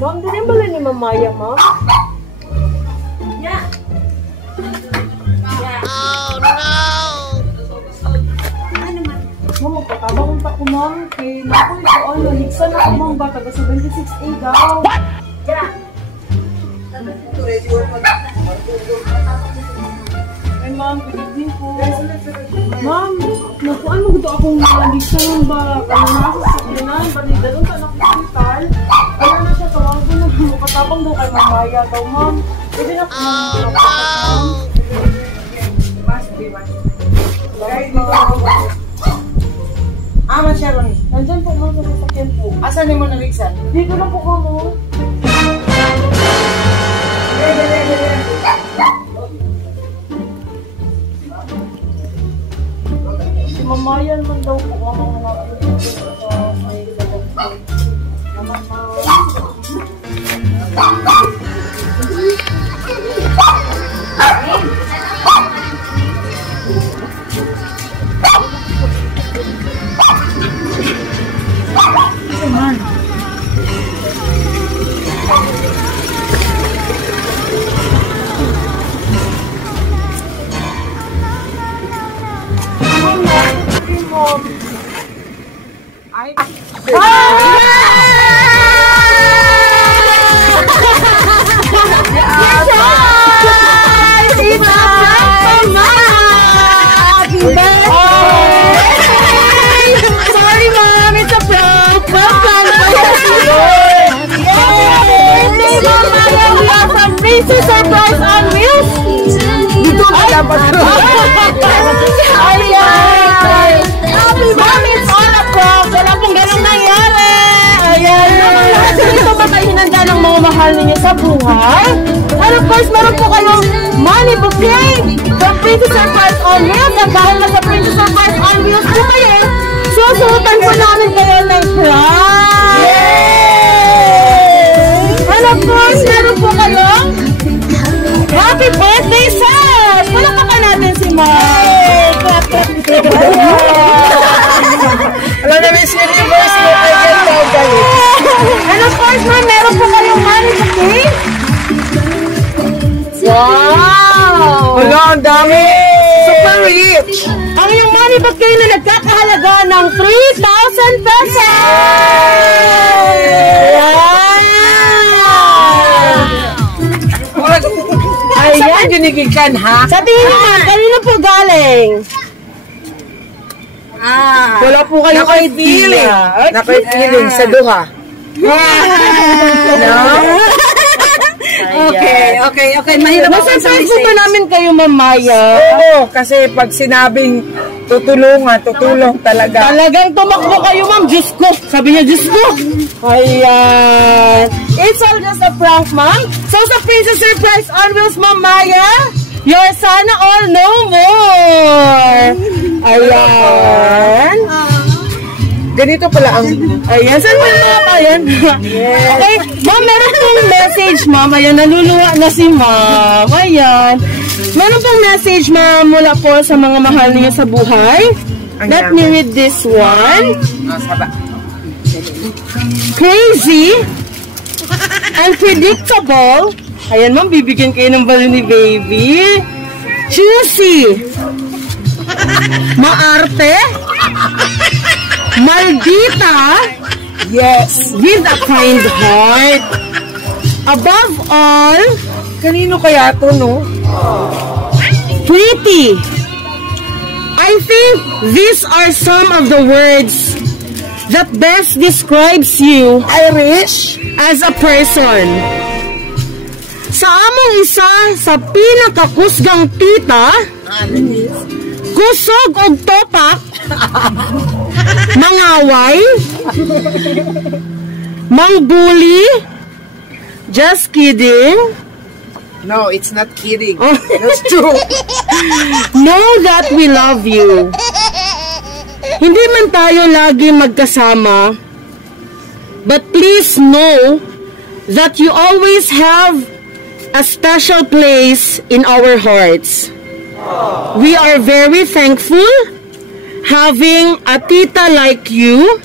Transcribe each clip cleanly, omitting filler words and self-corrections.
Ma'am, din ba ni Mamaya, ma'am? Yeah. Oh, no! Ma'am, magpatabang pa ko, ma'am. Kay naku, ito all, naligsan ako, ma'am. Ba, taga 76A daw. What? Yeah. Ay, ma'am, good evening po. Ma'am, nakuan mo gito akong naligsan ba? Kaya nasa sakyanan, balida doon sa hospital. Kaya na siya tawagan na magpatabang daw kay Mamaya daw, ma'am. Pwede na po, ma'am. Ama siya ron. Nandyan po, ma'am, sa sasakyan po. Asan ni mo naligsan? Dito na po ko, ma'am. Si Mamayan man daw po ang mga natin sa may sabag. Surprise on wheels! Dito na dapat ko! Ayan! Ma'am, it's all a prank! Wala pong ganang nangyari! Ayan! Ito ba kayo hinanda ng mga mahal ninyo sa buhay? And of course, meron po kayong money bouquet from Princess Surprise on Wheels. At dahil na sa Princess Surprise on Wheels po kayo, susuotan po namin kayo ng crown! And of course, meron po kayong happy birthday, sir! Palakpakan natin si Mike! Alam na, Miss Universe mo kayo galit. And of course, ma'am, meron po kayong money bouquet. Wow! Wala, ang dami! Super rich! Ang iyong money bouquet na nagkakahalaga ng 3,000 pesos! Saan ginigikan, ha? Sa tingin naman, kanino po galing? Wala po kayong Nakoy feeling. Nakoy feeling sa duha. No? Okay. Mahirap ako sa Masurprise po ba namin kayo, Mamaya? Oo, kasi pag sinabing tutulong talaga. Talagang tumakbo kayo, ma'am. Diyos ko. Sabi niya, Diyos ko. Ayan. It's all just a prank, ma'am. So, sa Princess Surprise on Wheels, Mamaya, you're sana all no more. Ayan. Ganito pala ang... Ayan. Saan mo yung mga kayan? Okay. Ma'am, meron pong message, ma'am. Ayan, naluluwa na si ma'am. Ayan. Meron pong message, ma'am, mula po sa mga mahal niyo sa buhay. Let me read this one. Crazy, unpredictable. Ayan, ma'am, bibigyan kayo ng balon ni baby. Juicy, maarte, maldita, yes, with a kind heart. Above all, kanino kaya to, no? pretty. I think these are some of the words that best describes you Irish? as a person. Sa among isa sa pinakakusgang tita, kusog og topak, mangaway, mangbuli, just kidding. No, it's not kidding. Oh. That's true. Know that we love you. Hindi man tayo lagi magkasama, but please know that you always have a special place in our hearts. We are very thankful having a tita like you,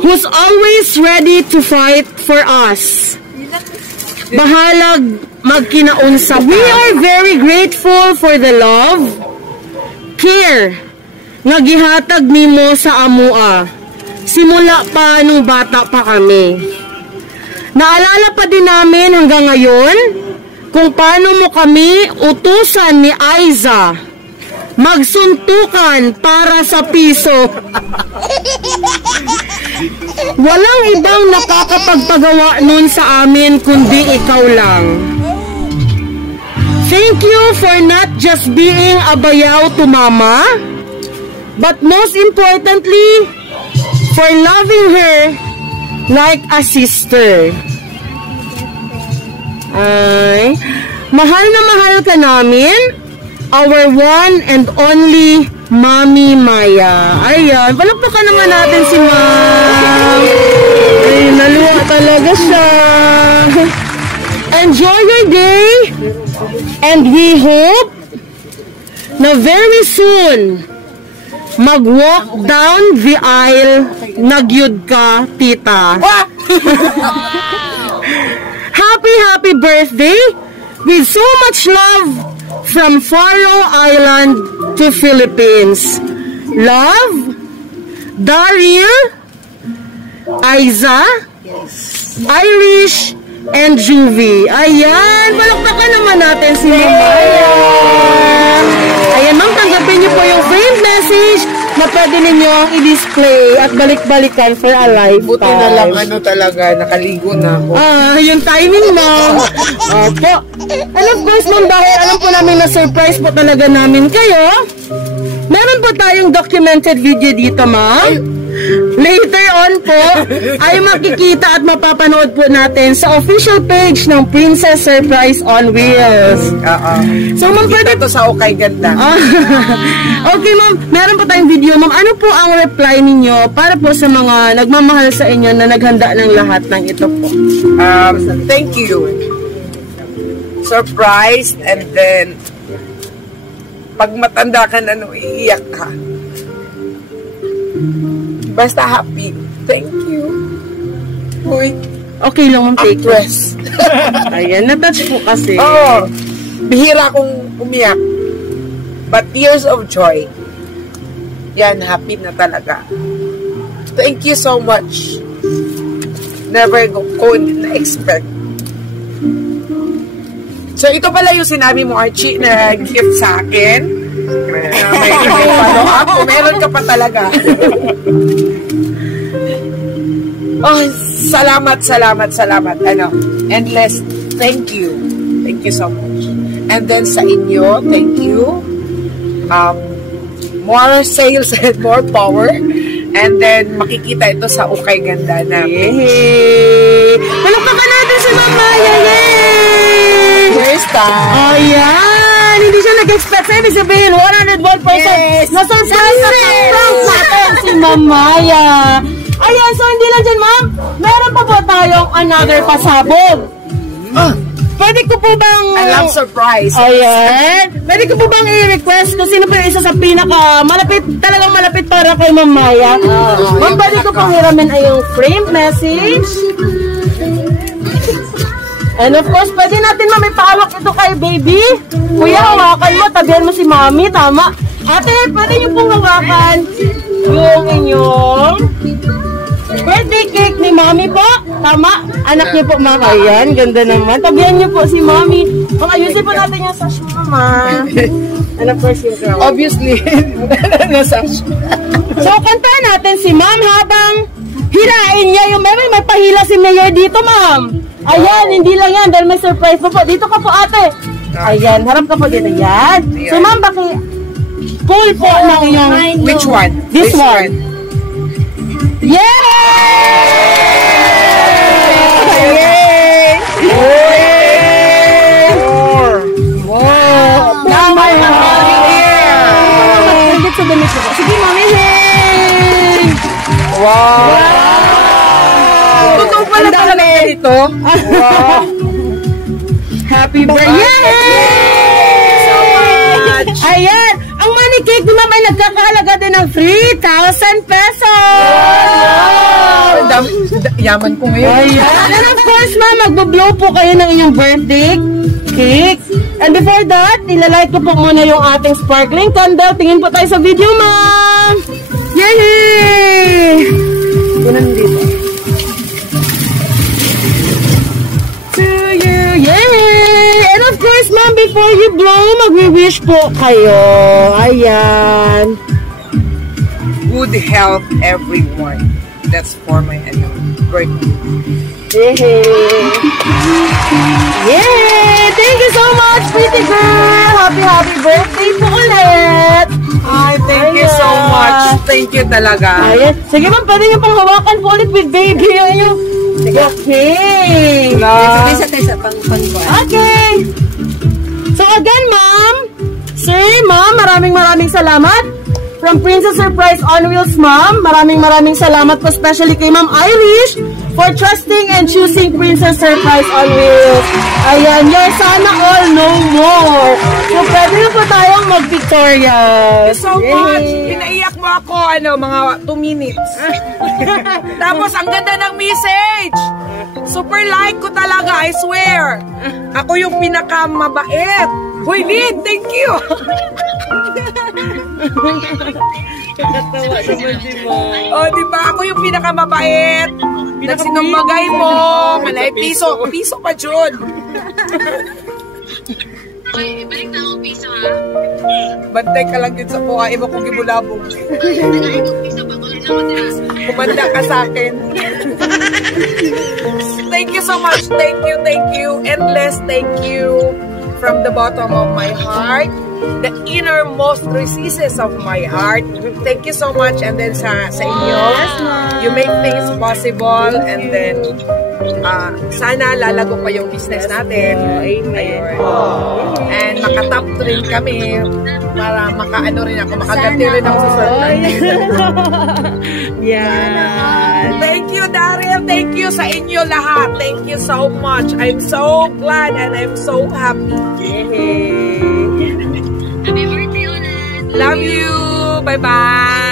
who's always ready to fight for us. Bahalag magkinaunsa. We are very grateful for the love, care, nga gihatag nimo sa amua. Simula pa nung bata pa kami. Naalala pa din namin hanggang ngayon kung paano mo kami utusan ni Aiza magsuntukan para sa piso. Walang ibang nakakapagpagawa nun sa amin kundi ikaw lang. Thank you for not just being a bayaw to mama, but most importantly, for loving her like a sister. Ay, mahal na mahal ka namin, our one and only Mami Maya. Ayan, palakpakan naman natin si Ma'am. Ay, naluwa talaga siya. Enjoy your day, and we hope na very soon mag-walk down the aisle nagyud ka, tita. Happy birthday with so much love from Faroe Island to Philippines. Love, Daryl, Aiza, Irish, and Juvie. Ayan, palakpakan naman natin si Maya. Ayan, ma'am, tanggapin niyo po yung framed message na pwede ninyo i-display at balik-balikan for a lifetime. Buti na lang, ano talaga, nakaligo na ako. Yung timing, ma'am. Opo. And of course, ma'am, dahil alam po namin na surprise po talaga namin kayo, meron po tayong documented video dito, ma'am. Later on po, ay makikita at mapapanood po natin sa official page ng Princess Surprise on Wheels. So, ma'am, pwede to sa Okay Ganda. Okay, ma'am. Meron po tayong video, ma'am. Ano po ang reply ninyo para po sa mga nagmamahal sa inyo na naghanda ng lahat ng ito po? Thank you. Surprised, and then pag matanda ka na, iiyak ka. Basta happy. Thank you. Uy. Okay lang, ma'am. Take Actress. Ayan, natouch po kasi. Oo. Bihira akong umiyak. But tears of joy. Yan, happy na talaga. Thank you so much. Never ko na-expect. So, ito pala yung sinabi mo, Archie, na gift sa akin. May follow-up. Meron ka pa talaga. Oh, salamat. Endless. Thank you. Thank you so much. And then sa inyo, thank you. More sales and more power. And then, makikita ito sa Okay Ganda namin. Yay! Palakpakan natin si Mama! Yay! First time. Ayan! Hindi siya nag-expect. Ibig sabihin, 101%. Yes. Na-surprise natin si Mamaya. Ayan, so hindi lang dyan, ma'am. Meron pa po tayong another pasabog. Pwede ko po bang... I love surprise. Ayan. Pwede ko po bang i-request kung sino po yung isa sa pinaka-malapit, talagang malapit para kay Mamaya? Ma'am, pwede ko pong hiramin ay yung frame message. And of course, pwede natin may pahawak ito kay baby. Kuya, hawakan mo, tabihan mo si mami, tama. Ate, pwede niyo pong hawakan yung inyong birthday cake ni mami po. Tama, anak niyo po, mama. Ayan, ganda naman. Tabihan niyo po si mami. Ayusin po natin yung sash mo, mama. And of course, yung crown. Obviously, nasash. So, kantahan natin si ma'am habang hirain niya yung may pahila si Mayor dito, ma'am. Ayan, hindi lang yan dahil may surprise po po. Dito ka po, ate. Ayan, harap ka po dito. Yan. So, ma'am, pull po ng iyong... Which one? This one. Yay! Yay! Yay! Wow! Tama yung Higit sa damit ko. Sige, mami. Yay! Wow! Totoo pala talaga ito. Wow! Happy birthday! Thank you so much! Ayan! Ang money cake cake ni Ma'am ay nagkakahalaga din ng 3,000 pesos! Wow! Yaman ko ngayon. Ayan. And of course, Ma'am, magbo-blow po kayo ng inyong birthday cake. And before that, ilalight ko po muna yung ating sparkling candle. Tingin po tayo sa video, Ma'am! Yay! Kunan dito. To you, yay! And of course, Ma'am, before you blow, magwi-wish po kayo. Ayan. Good health, everyone. That's for my birthday. Yay! Yay! Thank you so much, pretty girl! Happy birthday po ulit! Ay, thank you so much. Thank you talaga. Ayan. Sige, Ma'am, pwede niyo pang hawakan po ulit with baby. Ayun. Okay. Tesa, pang. Okay. So again, Ma'am, Sir, Ma'am, maraming salamat. From Princess Surprise on Wheels, Ma'am, maraming salamat po, especially kay Ma'am Irish for trusting and choosing Princess Surprise on Wheels. Ayan, your sana all no more. So pwede na po tayong mag-pictorial. So much. Pinaiyak mo ako, mga 2 minutes. Tapos, ang ganda ng message. Super like ko talaga, I swear. Ako yung pinakamabait. Hoy, Lid, thank you. Kakatawa naman si Ma'am. Oh, di ba? Ako yung pinakamabait. Nagsinumbagay mo. Manay, piso pa, Jun. Ay, balik na ako piso, ha? Bantay ka lang din sa buhay mo kung gimulabog. Piso pa ko rin ako din. Kumanda ka sa akin. Thank you so much. Thank you. Endless thank you from the bottom of my heart. The innermost recesses of my heart. Thank you so much. And then sa inyo, you make things possible. And then, sana lalago pa yung business natin. Amen. And makatap rin kami para makaano rin ako, makaganti rin ako sa surprise. Yeah. Thank you, Daryl. Thank you sa inyo lahat. Thank you so much. I'm so glad and I'm so happy. Yay. Happy birthday ulit. Love you. Bye-bye.